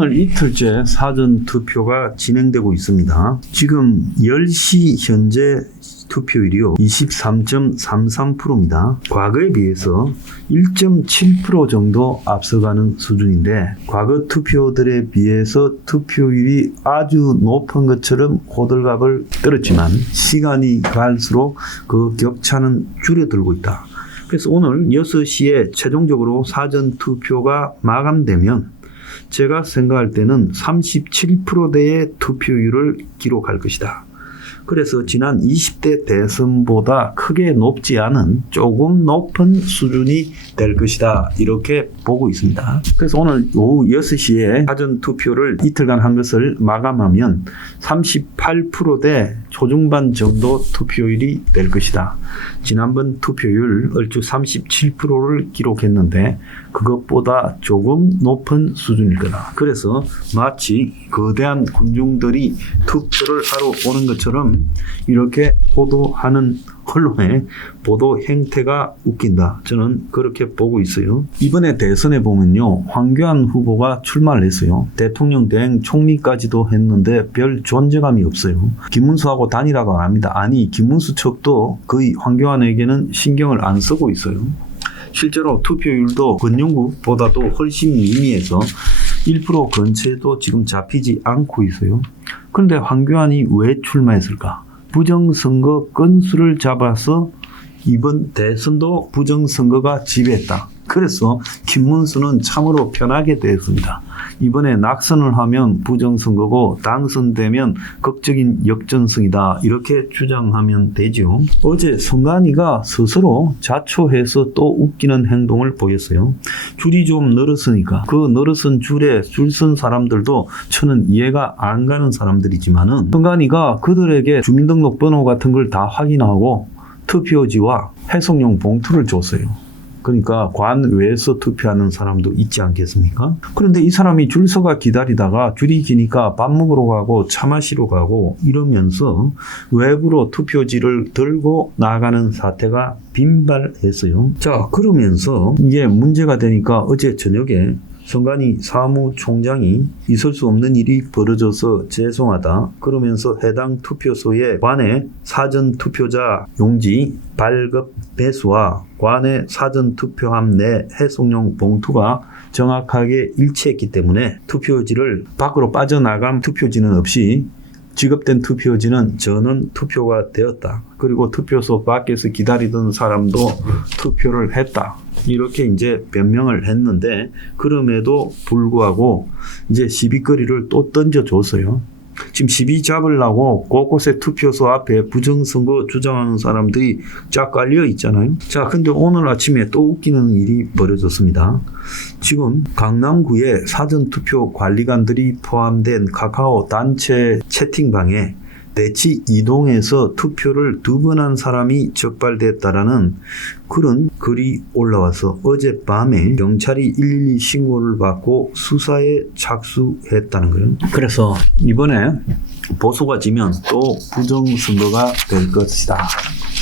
오늘 이틀째 사전투표가 진행되고 있습니다. 지금 10시 현재 투표율이요 23.33%입니다. 과거에 비해서 1.7% 정도 앞서가는 수준인데 과거 투표들에 비해서 투표율이 아주 높은 것처럼 호들갑을 떨었지만 시간이 갈수록 그 격차는 줄어들고 있다. 그래서 오늘 6시에 최종적으로 사전투표가 마감되면 제가 생각할 때는 37%대의 투표율을 기록할 것이다. 그래서 지난 20대 대선보다 크게 높지 않은 조금 높은 수준이 될 것이다. 이렇게 보고 있습니다. 그래서 오늘 오후 6시에 사전투표를 이틀간 한 것을 마감하면 38%대 초중반 정도 투표율이 될 것이다. 지난번 투표율 얼추 37%를 기록했는데 그것보다 조금 높은 수준일 거다. 그래서 마치 거대한 군중들이 투표를 하러 오는 것처럼 이렇게 보도하는 언론의 보도 행태가 웃긴다. 저는 그렇게 보고 있어요. 이번에 대선에 보면요. 황교안 후보가 출마를 했어요. 대통령 대행 총리까지도 했는데 별 존재감이 없어요. 김문수하고 단일화가 안 합니다. 아니 김문수 측도 거의 황교안에게는 신경을 안 쓰고 있어요. 실제로 투표율도 권영국보다도 훨씬 미미해서 1% 근처에도 지금 잡히지 않고 있어요. 그런데 황교안이 왜 출마했을까? 부정선거 건수를 잡아서 이번 대선도 부정선거가 지배했다. 그래서 김문수는 참으로 편하게 됐습니다. 이번에 낙선을 하면 부정선거고 당선되면 극적인 역전승이다. 이렇게 주장하면 되죠. 어제 성관이가 스스로 자초해서 또 웃기는 행동을 보였어요. 줄이 좀 늘었으니까 그 늘어선 줄에 줄 선 사람들도 저는 이해가 안 가는 사람들이지만은 성관이가 그들에게 주민등록번호 같은 걸 다 확인하고 투표지와 해송용 봉투를 줬어요. 그러니까 관 외에서 투표하는 사람도 있지 않겠습니까? 그런데 이 사람이 줄 서가 기다리다가 줄이 기니까 밥 먹으러 가고 차 마시러 가고 이러면서 외부로 투표지를 들고 나가는 사태가 빈발했어요. 자, 그러면서 이게 문제가 되니까 어제 저녁에 성관이 사무총장이 있을 수 없는 일이 벌어져서 죄송하다. 그러면서 해당 투표소에 관내 사전투표자 용지 발급 배수와 관내 사전투표함 내 해송용 봉투가 정확하게 일치했기 때문에 투표지를 밖으로 빠져나간 투표지는 없이 지급된 투표지는 전원 투표가 되었다. 그리고 투표소 밖에서 기다리던 사람도 투표를 했다. 이렇게 이제 변명을 했는데 그럼에도 불구하고 이제 시비거리를 또 던져줬어요. 지금 시비 잡으려고 곳곳에 투표소 앞에 부정선거 주장하는 사람들이 쫙 깔려 있잖아요. 자, 근데 오늘 아침에 또 웃기는 일이 벌어졌습니다. 지금 강남구의 사전투표 관리관들이 포함된 카카오 단체 채팅방에 대치 이동해서 투표를 2번 한 사람이 적발됐다라는 그런 글이 올라와서 어젯밤에 경찰이 112 신고를 받고 수사에 착수했다는 거예요. 그래서 이번에 보수가 지면 또 부정선거가 될 것이다.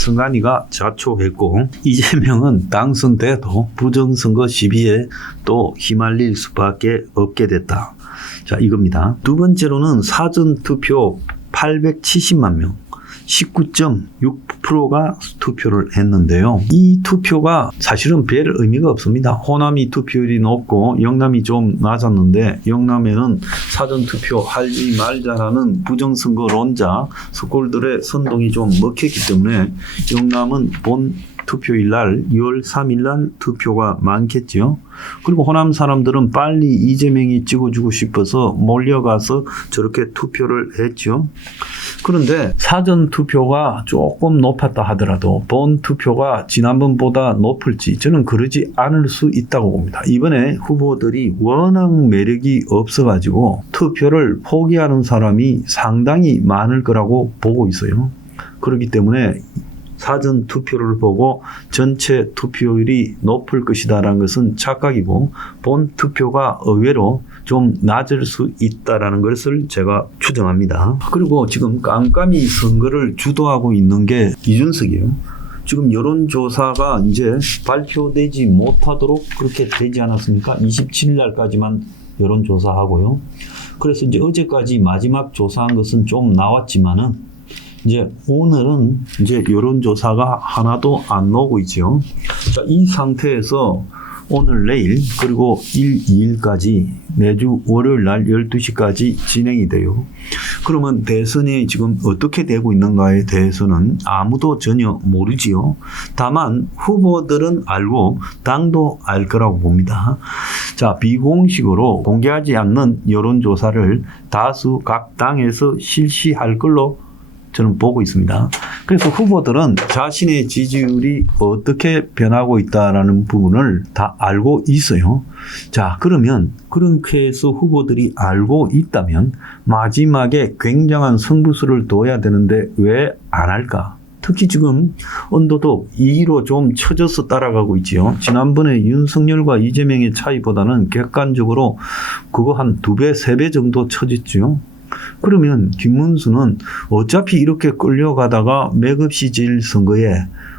성관이가 자초했고 이재명은 당선돼도 부정선거 시비에 또 휘말릴 수밖에 없게 됐다. 자, 이겁니다. 두 번째로는 사전투표 870만 명, 19.6%가 투표를 했는데요. 이 투표가 사실은 별 의미가 없습니다. 호남이 투표율이 높고 영남이 좀 낮았는데 영남에는 사전투표 하지 말자라는 부정선거론자 스콜들의 선동이 좀 먹혔기 때문에 영남은 본 투표일 날 2월 3일 날 투표가 많겠죠. 그리고 호남 사람들은 빨리 이재명이 찍어주고 싶어서 몰려가서 저렇게 투표를 했죠. 그런데 사전 투표가 조금 높았다 하더라도 본 투표가 지난번보다 높을지 저는 그러지 않을 수 있다고 봅니다. 이번에 후보들이 워낙 매력이 없어가지고 투표를 포기하는 사람이 상당히 많을 거라고 보고 있어요. 그렇기 때문에 사전 투표를 보고 전체 투표율이 높을 것이다라는 것은 착각이고 본 투표가 의외로 좀 낮을 수 있다라는 것을 제가 추정합니다. 그리고 지금 깜깜이 선거를 주도하고 있는 게 이준석이에요. 지금 여론조사가 이제 발표되지 못하도록 그렇게 되지 않았습니까? 27일 날까지만 여론조사하고요. 그래서 이제 어제까지 마지막 조사한 것은 좀 나왔지만은 이제 오늘은 이제 여론조사가 하나도 안 나오고 있죠. 자, 이 상태에서 오늘 내일 그리고 1, 2일까지 매주 월요일 날 12시까지 진행이 돼요. 그러면 대선이 지금 어떻게 되고 있는가에 대해서는 아무도 전혀 모르지요. 다만 후보들은 알고 당도 알 거라고 봅니다. 자, 비공식으로 공개하지 않는 여론조사를 다수 각 당에서 실시할 걸로 저는 보고 있습니다. 그래서 후보들은 자신의 지지율이 어떻게 변하고 있다라는 부분을 다 알고 있어요. 자, 그러면 그렇게 해서 후보들이 알고 있다면 마지막에 굉장한 승부수를 둬야 되는데 왜 안 할까? 특히 지금 언더독 2위로 좀 처져서 따라가고 있지요. 지난번에 윤석열과 이재명의 차이보다는 객관적으로 그거 한 2배, 3배 정도 처졌죠. 그러면 김문수는 어차피 이렇게 끌려가다가 맥없이 질 선거에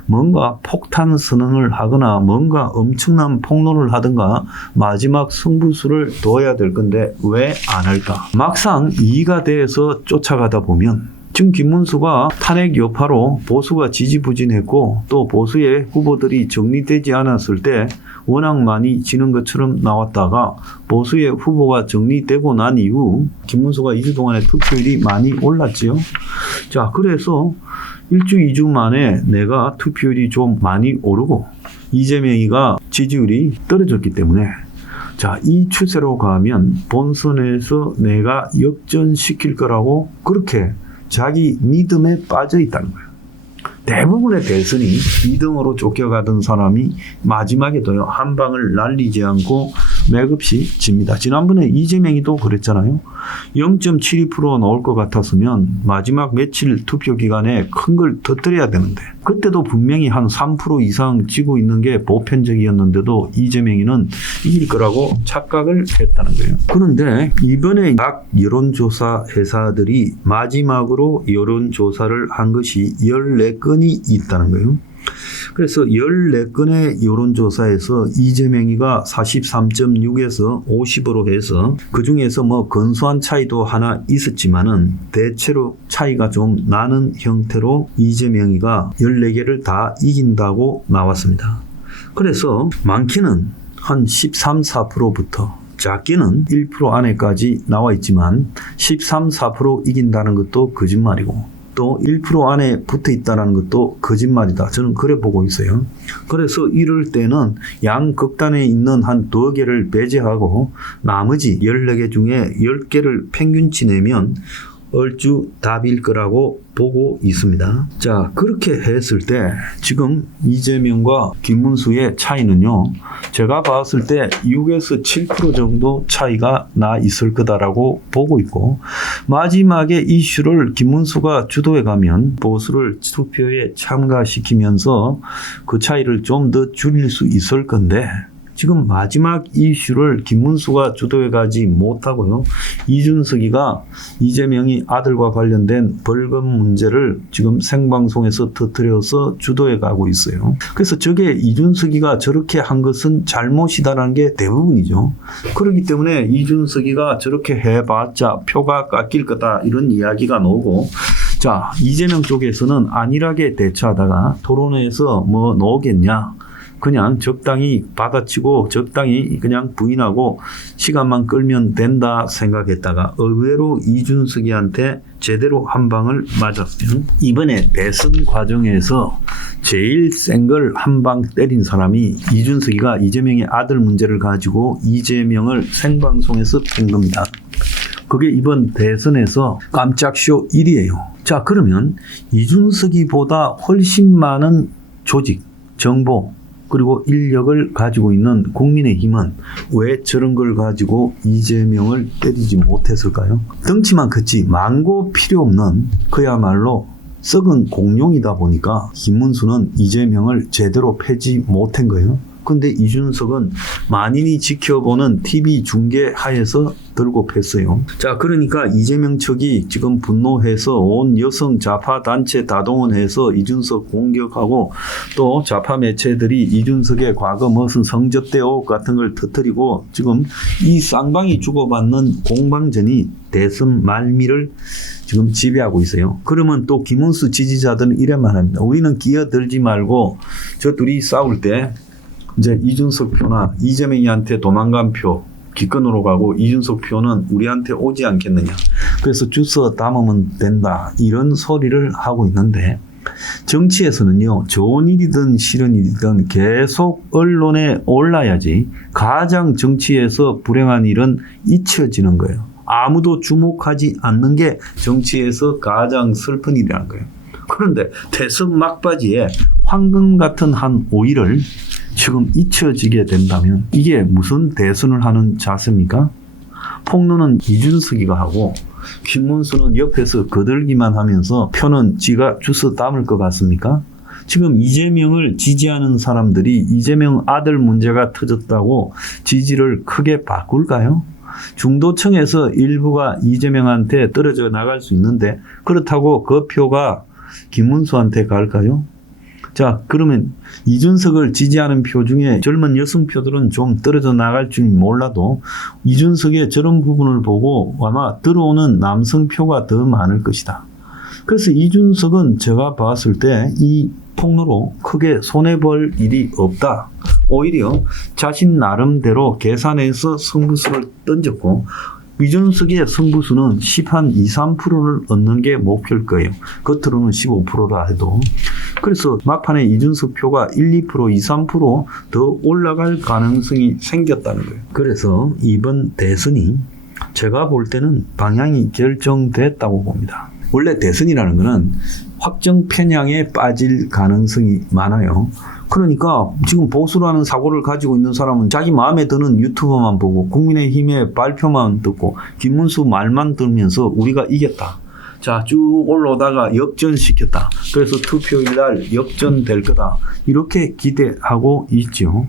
뭔가 폭탄 선언을 하거나 뭔가 엄청난 폭로를 하든가 마지막 승부수를 둬야 될 건데 왜 안 할까? 막상 2위가 돼서 쫓아가다 보면 지금 김문수가 탄핵 여파로 보수가 지지부진했고 또 보수의 후보들이 정리되지 않았을 때 워낙 많이 지는 것처럼 나왔다가 보수의 후보가 정리되고 난 이후 김문수가 2주 동안에 투표율이 많이 올랐지요. 자, 그래서 1주, 2주 만에 내가 투표율이 좀 많이 오르고 이재명이가 지지율이 떨어졌기 때문에 자, 이 추세로 가면 본선에서 내가 역전시킬 거라고 그렇게 자기 믿음에 빠져 있다는 거예요. 대부분의 대선이 2등으로 쫓겨가던 사람이 마지막에도요, 한 방을 날리지 않고 맥없이 집니다. 지난번에 이재명이도 그랬잖아요. 0.72% 나올 것 같았으면 마지막 며칠 투표 기간에 큰 걸 터뜨려야 되는데 그때도 분명히 한 3% 이상 지고 있는 게 보편적이었는데도 이재명이는 이길 거라고 착각을 했다는 거예요. 그런데 이번에 각 여론조사 회사들이 마지막으로 여론조사를 한 것이 14건이 있다는 거예요. 그래서 14건의 여론조사에서 이재명이가 43.6에서 50으로 해서 그 중에서 뭐 근소한 차이도 하나 있었지만은 대체로 차이가 좀 나는 형태로 이재명이가 14개를 다 이긴다고 나왔습니다. 그래서 많게는 한 13, 4%부터 작게는 1% 안에까지 나와 있지만 13, 4% 이긴다는 것도 거짓말이고 또 1% 안에 붙어 있다는 것도 거짓말이다. 저는 그래 보고 있어요. 그래서 이럴 때는 양극단에 있는 한 2개를 배제하고 나머지 14개 중에 10개를 평균치 내면 얼추 답일 거라고 보고 있습니다. 자, 그렇게 했을 때 지금 이재명과 김문수의 차이는요, 제가 봤을 때 6에서 7% 정도 차이가 나 있을 거다라고 보고 있고 마지막에 이슈를 김문수가 주도해 가면 보수를 투표에 참가시키면서 그 차이를 좀 더 줄일 수 있을 건데 지금 마지막 이슈를 김문수가 주도해 가지 못하고요. 이준석이가 이재명이 아들과 관련된 벌금 문제를 지금 생방송에서 터뜨려서 주도해 가고 있어요. 그래서 저게 이준석이가 저렇게 한 것은 잘못이다라는 게 대부분이죠. 그렇기 때문에 이준석이가 저렇게 해봤자 표가 깎일 거다 이런 이야기가 나오고 자, 이재명 쪽에서는 안일하게 대처하다가 토론회에서 뭐 나오겠냐. 그냥 적당히 받아치고 적당히 그냥 부인하고 시간만 끌면 된다 생각했다가 의외로 이준석이한테 제대로 한 방을 맞았어요. 이번에 대선 과정에서 제일 센 걸 한 방 때린 사람이 이준석이가 이재명의 아들 문제를 가지고 이재명을 생방송에서 뺀 겁니다. 그게 이번 대선에서 깜짝쇼 1위예요. 자, 그러면 이준석이보다 훨씬 많은 조직, 정보, 그리고 인력을 가지고 있는 국민의힘은 왜 저런 걸 가지고 이재명을 때리지 못했을까요? 덩치만 컸지 망고 필요 없는 그야말로 썩은 공룡이다 보니까 김문수는 이재명을 제대로 패지 못한 거예요. 근데 이준석은 만인이 지켜보는 TV 중계 하에서 들고 팼어요. 자, 그러니까 이재명 측이 지금 분노해서 온 여성 좌파 단체 다동원해서 이준석 공격하고 또 좌파 매체들이 이준석의 과거 무슨 성접대 같은 걸 터뜨리고 지금 이 쌍방이 주고받는 공방전이 대선 말미를 지금 지배하고 있어요. 그러면 또 김문수 지지자들은 이래만 합니다. 우리는 끼어들지 말고 저 둘이 싸울 때 이제 이준석 표나 이재명이한테 도망간 표 기권으로 가고 이준석 표는 우리한테 오지 않겠느냐. 그래서 주워 담으면 된다. 이런 소리를 하고 있는데 정치에서는요. 좋은 일이든 싫은 일이든 계속 언론에 올라야지 가장 정치에서 불행한 일은 잊혀지는 거예요. 아무도 주목하지 않는 게 정치에서 가장 슬픈 일이라는 거예요. 그런데 대선 막바지에 황금 같은 한 5일을 지금 잊혀지게 된다면 이게 무슨 대선을 하는 자세입니까? 폭로는 이준석이가 하고 김문수는 옆에서 거들기만 하면서 표는 지가 주워 담을 것 같습니까? 지금 이재명을 지지하는 사람들이 이재명 아들 문제가 터졌다고 지지를 크게 바꿀까요? 중도층에서 일부가 이재명한테 떨어져 나갈 수 있는데 그렇다고 그 표가 김문수한테 갈까요? 자, 그러면 이준석을 지지하는 표 중에 젊은 여성 표들은 좀 떨어져 나갈 줄 몰라도 이준석의 저런 부분을 보고 아마 들어오는 남성 표가 더 많을 것이다. 그래서 이준석은 제가 봤을 때 이 폭로로 크게 손해볼 일이 없다. 오히려 자신 나름대로 계산해서 승부수를 던졌고 이준석의 승부수는 10한 2, 3%를 얻는 게 목표일 거예요. 겉으로는 15%라 해도. 그래서 막판에 이준석 표가 1, 2%, 2, 3%더 올라갈 가능성이 생겼다는 거예요. 그래서 이번 대선이 제가 볼 때는 방향이 결정됐다고 봅니다. 원래 대선이라는 거는 확정 편향에 빠질 가능성이 많아요. 그러니까 지금 보수라는 사고를 가지고 있는 사람은 자기 마음에 드는 유튜버만 보고 국민의힘의 발표만 듣고 김문수 말만 들으면서 우리가 이겼다. 자, 쭉 올라오다가 역전시켰다. 그래서 투표일 날 역전될 거다. 이렇게 기대하고 있죠.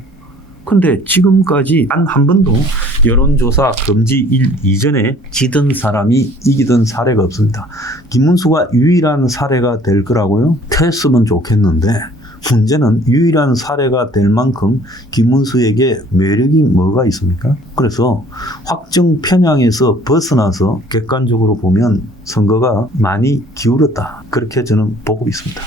근데 지금까지 단 한 번도 여론조사 금지일 이전에 지던 사람이 이기던 사례가 없습니다. 김문수가 유일한 사례가 될 거라고요? 됐으면 좋겠는데 문제는 유일한 사례가 될 만큼 김문수에게 매력이 뭐가 있습니까? 그래서 확정 편향에서 벗어나서 객관적으로 보면 선거가 많이 기울었다. 그렇게 저는 보고 있습니다.